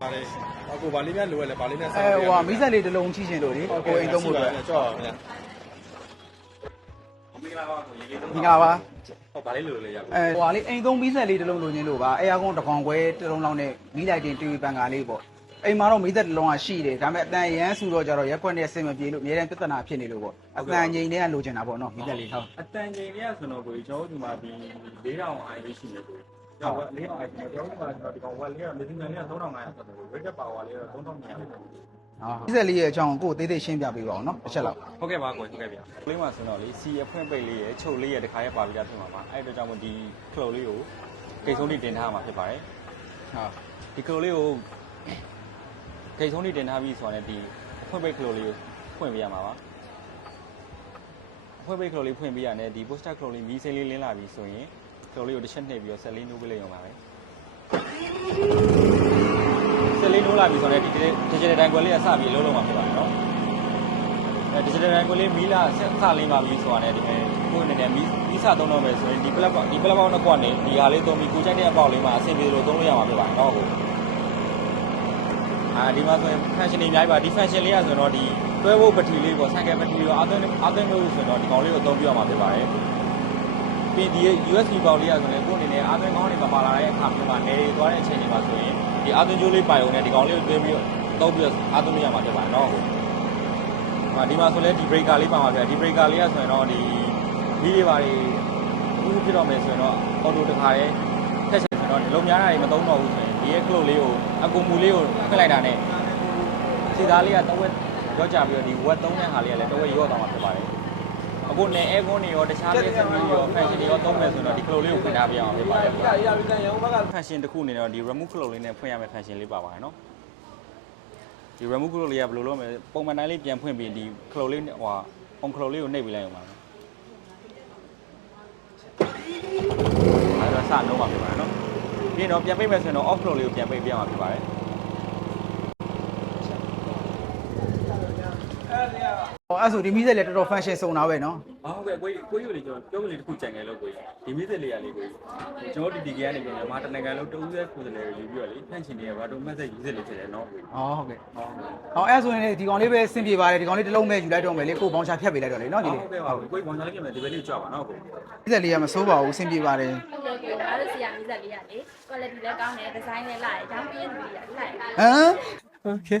ပါတယ်အခုဗာလေးများလိုရလဲဗာလေးများဆော ဟိုမိတ်ဆက်လေးတစ်လုံးချိရှင်လို့လေကိုအိမ်သုံးဖို့အတွက် ကြောက်ပါဗျာမင်္ဂလာပါကိုရေးလေးသုံး ဒီကပါ ဟုတ်ဗာလေးလိုလေရပါ ဟိုဟာလေးအိမ်သုံးမိတ်ဆက်လေးတစ်လုံးလိုချင်လို့ပါအဲအကောင်တစ်ကောင်ခွဲတစ်လုံးလောက်နဲ့မိလိုက်တင် TV ပန်ကာလေးပေါ့အိမ်မှာတော့မိသက်တစ်လုံးကရှိတယ်ဒါပေမဲ့အတန်ရမ်းဆူတော့ကြတော့ရက်ခွက်နဲ့အဆင်မပြေလို့အများတန်းပြဿနာဖြစ်နေလို့ပေါ့အတန်ငိန်တွေကလိုချင်တာပေါ့နော်မိသက်လေးဟုတ် အတန်ချိန်လေးကဆိုတော့ကိုကျွန်တော်ဒီမှာဒီ4000 IB ရှိနေကိုကျောင်း4000 IB ကျွန်တော်ဒီမှာဒီကောင်ဝက်လေးကမင်းမြန်လေးက3500ဆိုတော့ rate power လေးတော့3200လေး ဟာမိသက်လေးရဲ့အကြောင်းကိုသေးသေးရှင်းပြပေးပါအောင်နော်တစ်ချက်လောက် ဟုတ်ကဲ့ပါကိုဟုတ်ကဲ့ဗျာကလေးမှာဆိုတော့လေစီအဖွင့်ပိတ်လေးရဲ့ချုပ်လေးရဲ့တခါရဲ့ပါပြီးသားဖြစ်မှာပါအဲ့အတွက်ကြောင့်မို့ဒီခလုတ်လေးကိုကိတ်ဆုံးလေးတင်ထားမှာဖြစ်ပါတယ်ဟာဒီခလုတ်လေးကိုကိတ်ဆုံးလေးတင်ထားပြီးဆိုတော့ဒီအဖွင့်ပိတ်ခလုတ်လေးကိုဖွင့်ပေးရမှာပါအဖွင့်ပိတ်ခလုတ်လေးဖွင့်ပေးရတဲ့ဒီ poster ခလုတ်လေးမီးစိမ်းလေးလင်းလာပြီးဆိုရင်ခလုတ်လေးကိုတစ်ချက်နှိပ်ပြီးတော့ဆက်လေးနိုးပေးလိုက်အောင်ပါပဲဆက်လေးနိုးလာပြီးဆိုတော့ဒီ digital တိုင်းကွယ်လေးကစပြီးအလုံးလုံးမှာဖြစ်ပါတယ်နော်digital တိုင်းကွယ်လေးမီးလာဆက်စလင်းပါပြီးဆိုတော့ဒီကိုအနေနဲ့မီးစသုံးတော့မယ်ဆိုရင်ဒီ platform နဲ့ကွက်နေဒီဟာလေးသုံးပြီးကိုကြိုက်တဲ့အပေါက်လေးမှာအဆင်ပြေလို့သုံးလို့ရမှာဖြစ်ပါတယ်နော်ဟုတ်ဒီမှာဆိုရင် function တွေအများကြီးပါဒီ function လေးကဆိုတော့ဒီတွဲဖို့ပထီလေးပေါ့ဆိုင်ကယ်ပထီရောအသွင်းလို့ဆိုတော့ဒီကောင်လေးကိုသုံးပြရမှာဖြစ်ပါတယ်ပြီးဒီ USB ပေါက်လေးကဆိုရင်ကိုအနေနဲ့အသွင်းကောင်းတွေမပါလာတဲ့အခါမျိုးမှာနေတွေသွားတဲ့အချိန်တွေမှာဆိုရင်ဒီအသွင်းကြိုးလေးပိုင်ုံနဲ့ဒီကောင်လေးကိုတွဲပြီးသုံးပြီးအသွင်းရမှာဖြစ်ပါတယ်နော်ဟုတ်ဒီမှာဆိုလဲဒီ breaker လေးပါမှာပြဒီ breaker လေးကဆိုရင်တော့ဒီမီးတွေပါတွေအခုဖြစ်တော့မယ်ဆိုရင်တော့ auto တခါရဲထက်ဆိုတော့လုံများတာတွေမသုံးတော့ဘူးဆိုရင်ဒီရဲ့ clock လေးကိုအကူမူလေးကိုဖွင့်လိုက်တာနဲ့ခြေသားလေးကတဝက်ရောကြပြီးတော့ဒီဝက်သုံးတဲ့ဟာလေးကလည်းတဝက်ရောသွားမှာဖြစ်ပါတယ်အခုနဲ့ aircon တွေရောတခြားလေးစမီရော function တွေရောသုံးမယ်ဆိုတော့ဒီ clock လေးကိုဖွင့်ထားပြအောင်ဖြစ်ပါတယ် function တစ်ခုအနေနဲ့တော့ဒီ remove clock လေးနဲ့ဖွင့်ရမယ့် function လေးပါပါတယ်နော်ဒီ remove clock လေးကဘယ်လိုလုပ်မလဲပုံမှန်တိုင်းလေးပြန်ဖွင့်ပြီးဒီ clock လေးဟို on clock လေးကိုနှိပ်ပေးလိုက်အောင်ပါအဲ့ဒါစလုံးပါဖြစ်ပါတယ်နော်ဒီတော့ပြန်ပိတ်မယ်ဆိုရင်တော့ off clock လေးကိုပြန်ပိတ်ပြရမှာဖြစ်ပါတယ်အဲ့ဆိုဒီမိသက်လေးတော်တော် function စုံတာပဲနော် ဟုတ်ကဲ့ကိုကြီးလေးကျွန်တော်ပြောကလေးတစ်ခုကြံငယ်လို့ကိုကြီးဒီမိသက်လေးရလေးကိုကျွန်တော်ဒီကနေပြန်မြန်မာတနင်္ဂနွေလုံးတူးရဲကိုယ်စားလှယ်တွေယူပြီးတော့လေဖန့်ချင်တွေကဘာလို့မက်ဆေ့ရေးစစ်လေးဖြစ်တယ်နော်ဟုတ်ကဲ့အဲ့ဆိုရင်ဒီကောင်လေးပဲစင်ပြေပါတယ်ဒီကောင်လေးတစ်လုံးပဲယူလိုက်တော့မယ်လေကိုဘောင်ချဖြတ်ပေးလိုက်တော့လေနော်ဒီလေး ဟုတ်ကဲ့ပါကိုကြီးဘောင်ချလေးပြင်မယ်ဒီဘက်လေးကြွပါနော်ကို မိသက်လေးကမစိုးပါဘူးစင်ပြေပါတယ် ဟုတ်ကဲ့ကိုအားလို့ဆရာမိသက်လေးရလေ quality လည်းကောင်းတယ် design လည်းလာတယ်ဒါမှမဟုတ်ရည်လည်းလာတယ် ဟမ် Okay